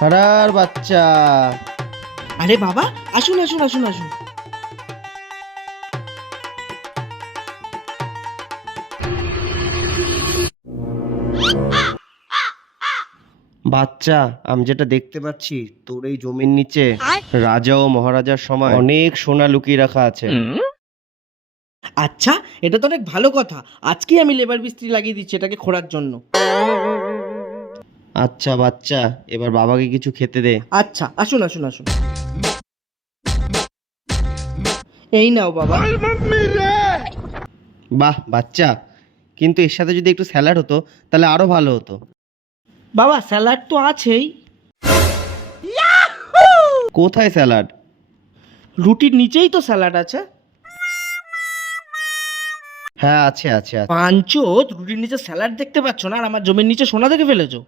হারার বাচ্চা। আরে বাবা, আসুন আসুন আসুন আসুন। বাচ্চা, আমি যেটা দেখতে পাচ্ছি তোর এই জমির নিচে রাজা ও মহারাজার সময় অনেক সোনা লুকিয়ে রাখা আছে। আচ্ছা, এটা তো অনেক ভালো কথা। আজকেই আমি লেবার মিস্ত্রি লাগিয়ে দিচ্ছি এটাকে খোঁড়ার জন্য। আচ্ছা বাচ্চা, এবার বাবাকে কিছু খেতে দে। আচ্ছা, আসুন আসুন আসুন। এই নাও বাবা। বাহ বাচ্চা, কিন্তু এর সাথে যদি একটু স্যালাড হতো তাহলে আরো ভালো হতো। বাবা, স্যালাড তো আছেই। কোথায় স্যালাড? রুটির নিচেই তো স্যালাড আছে। হ্যাঁ আছে আছে আছে। পাঞ্চোত, রুটির নিচে স্যালাড দেখতে পাচ্ছ না আর আমার জমির নিচে সোনা দেখে ফেলেছো?